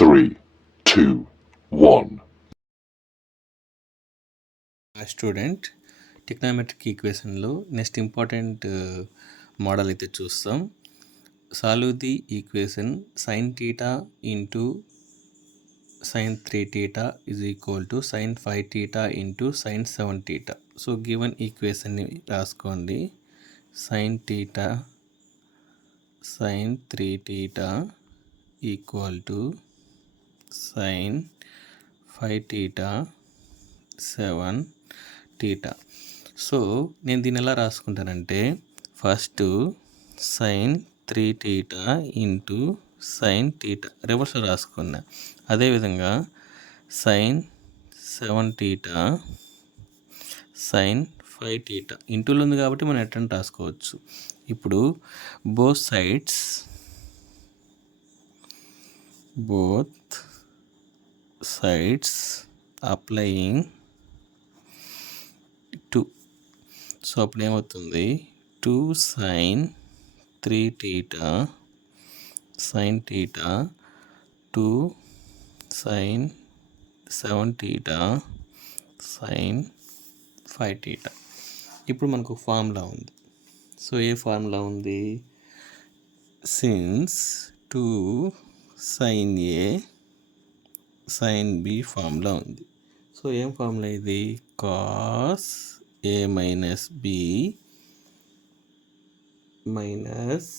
3, 2, 1. Student trigonometric ఈక్వేషన్లో next important model అయితే చూస్తాం. Solve the equation sin θ into sin 3θ is equal to sin 5θ into sin 7θ. So given ఈక్వేషన్ని రాసుకోండి. sin θ sin 3θ equal to sin 5θ 7θ. So నేను దీన్ని ఎలా రాసుకుంటానంటే ఫస్ట్ sin 3θ ఇంటూ sin θ రివర్స్లో రాసుకున్నా. అదేవిధంగా sin 7θ sin 5θ ఇంటూలో ఉంది కాబట్టి మనం ఎట్లా రాసుకోవచ్చు. ఇప్పుడు both sides applying to, so అప్పుడు ఏమవుతుంది 2 sin 3θ sin θ 2 sin 7θ sin 5θ. ఇప్పుడు మనకు ఫార్ములా ఉంది. సో ఏ ఫార్ములా ఉంది? Since 2 sin A sin B formula ఉంది. సో ఏం ఫార్ములా ఇది? cos A minus B minus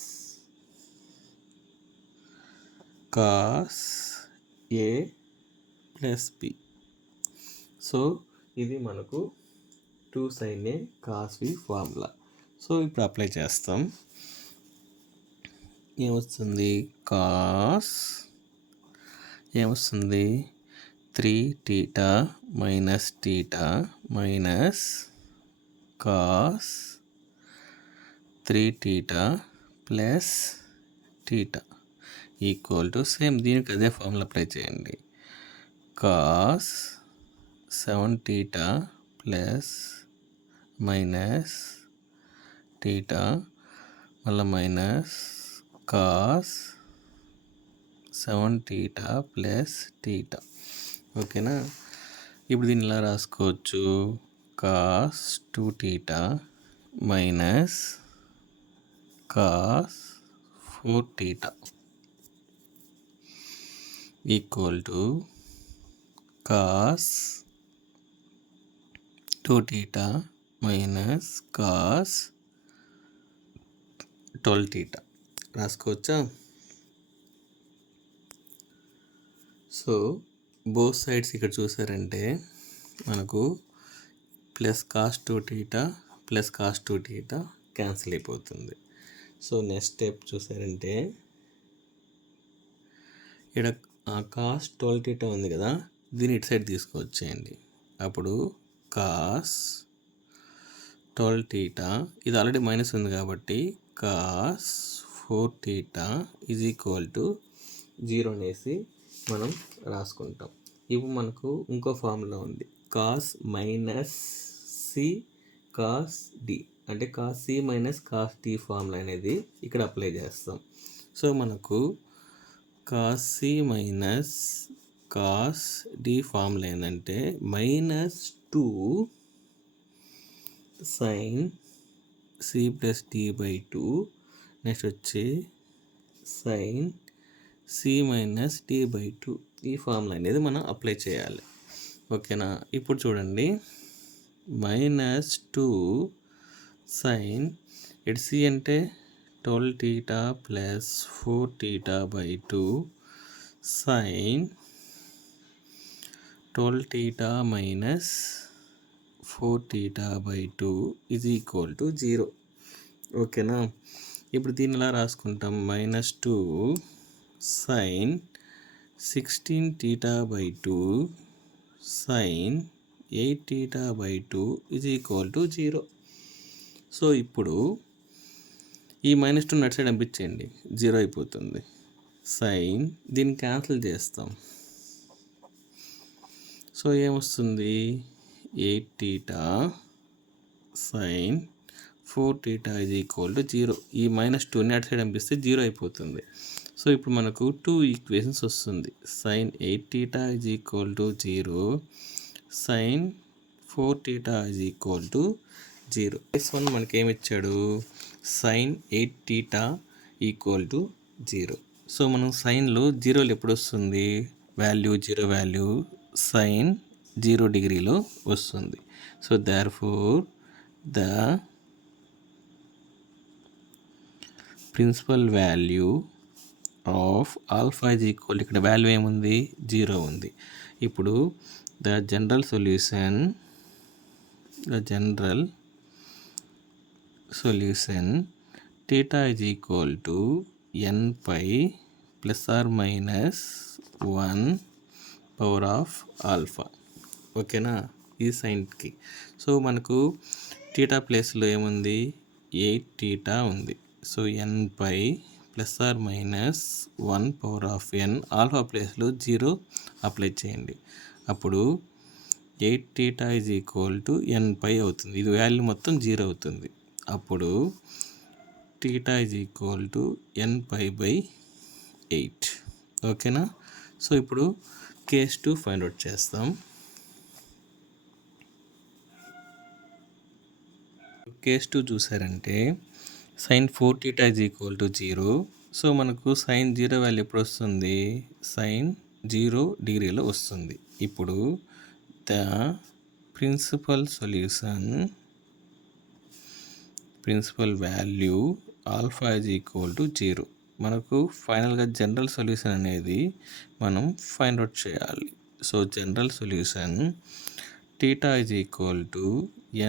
cos A plus B. So ఇది మనకు 2 sin A cos B formula. So ఇప్పుడు అప్లై చేస్తాం. ఏమొస్తుంది? ఏమొస్తుంది 3θ minus θ minus cos 3θ plus θ equal to same దీనికి అదే ఫార్ములా అప్లై చేయండి. cos 7θ ప్లస్ మైనస్ θ మళ్ళీ మైనస్ cos 7θ ప్లస్ θ. ఓకేనా? ఇప్పుడు దీన్ని ఇలా రాసుకోవచ్చు. cos 2θ minus cos 4θ equal to cos 2θ minus cos 12θ రాసుకోవచ్చా? సో బోత్ సైడ్స్ ఇక్కడ చూసారంటే మనకు plus cos 2θ plus cos 2θ cancel అయిపోతుంది. సో నెక్స్ట్ స్టెప్ చూసారంటే ఇక్కడ cos 12θ ఉంది కదా, దీన్ని ఇటు సైడ్ తీసుకొచ్చేయండి. అప్పుడు cos 12θ ఇది ఆల్రెడీ మైనస్ ఉంది కాబట్టి cos 4θ ఈజ్ ఈక్వల్ టు 0 అనేసి మనం రాసుకుంటాం. ఇప్పుడు మనకు ఇంకో ఫార్ములా ఉంది. cos minus C cos D అంటే cos C minus cos D formula అనేది ఇక్కడ అప్లై చేస్తాం. సో మనకు cos C minus cos D formula ఏంటంటే -2 sin C plus D by 2 next వచ్చి sin C minus D by 2 ఈ formula అనేది మనం అప్లై చేయాలి. ఓకేనా? ఇప్పుడు చూడండి -2 sin ఇటు C అంటే 12θ plus 4θ by 2 sin 12θ minus 4θ by 2 is equal to 0. ఓకేనా? ఇప్పుడు దీన్ని ఎలా రాసుకుంటాం? -2 sin 16θ by 2 sin 8θ by 2 is equal to 0. So ఇప్పుడు ఈ -2 నట్ సైడ్ పంపించేయండి, 0 అయిపోతుంది. సైన్ దీన్ని క్యాన్సిల్ చేస్తాం. సో ఏమొస్తుంది? 8θ sin 4θ ఈజ్ ఈక్వల్ టు 0. ఈ -2ని అటు సైడ్ పంపిస్తే 0 అయిపోతుంది. సో ఇప్పుడు మనకు 2 ఈక్వేషన్స్ వస్తుంది. sin 8θ is equal to 0, sin 4θ is equal to 0. Case 1 మనకి ఏమి ఇచ్చాడు, sin 8θ ఈక్వల్ టు 0. సో మనం సైన్లో జీరోలు ఎప్పుడు వస్తుంది, వాల్యూ 0 వాల్యూ sin 0 డిగ్రీలో వస్తుంది. So therefore the principal value of alpha is equal, ఇక్కడ వాల్యూ ఏముంది, 0 ఉంది. ఇప్పుడు the general solution θ is equal to n pi plus or minus 1 power of alpha. ఓకేనా, ఈ సైన్కి. సో మనకు థీటా ప్లేస్లో ఏముంది, 8θ ఉంది. So n pi plus or minus 1 power of n, alpha ప్లేస్లో 0 అప్లై చేయండి. అప్పుడు 8θ is equal to n pi అవుతుంది. ఇది వాల్యూ మొత్తం 0 అవుతుంది. అప్పుడు θ is equal to n pi by 8. ఓకేనా. సో ఇప్పుడు కేస్ 2 ఫైండ్ అవుట్ చేస్తాం. కేస్ 2 చూసారంటే sin 4θ is equal to 0. So మనకు sin 0 వాల్యూ ఎప్పుడు వస్తుంది, sin 0 డిగ్రీలో వస్తుంది. ఇప్పుడు the principal value alpha is equal to 0. మనకు ఫైనల్గా జనరల్ సొల్యూషన్ అనేది మనం ఫైండ్ అవుట్ చేయాలి. So general solution θ is equal to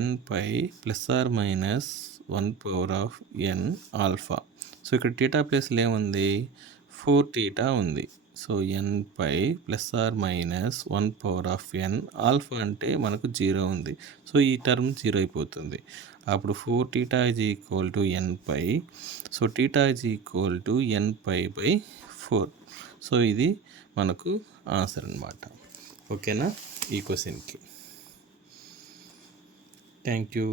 n pi plus or minus 1 power of n alpha. So ఇక్కడ θ ప్లేస్లో ఏముంది, 4θ ఉంది. So n pi plus or minus 1 power of n alpha అంటే మనకు 0 ఉంది. సో ఈ టర్మ్ 0 అయిపోతుంది. అప్పుడు 4θ is equal to n pi. So θ is equal to n pi by 4. So ఇది మనకు ఆన్సర్ అన్నమాట. ఓకేనా ఈ క్వశ్చన్కి. Thank you.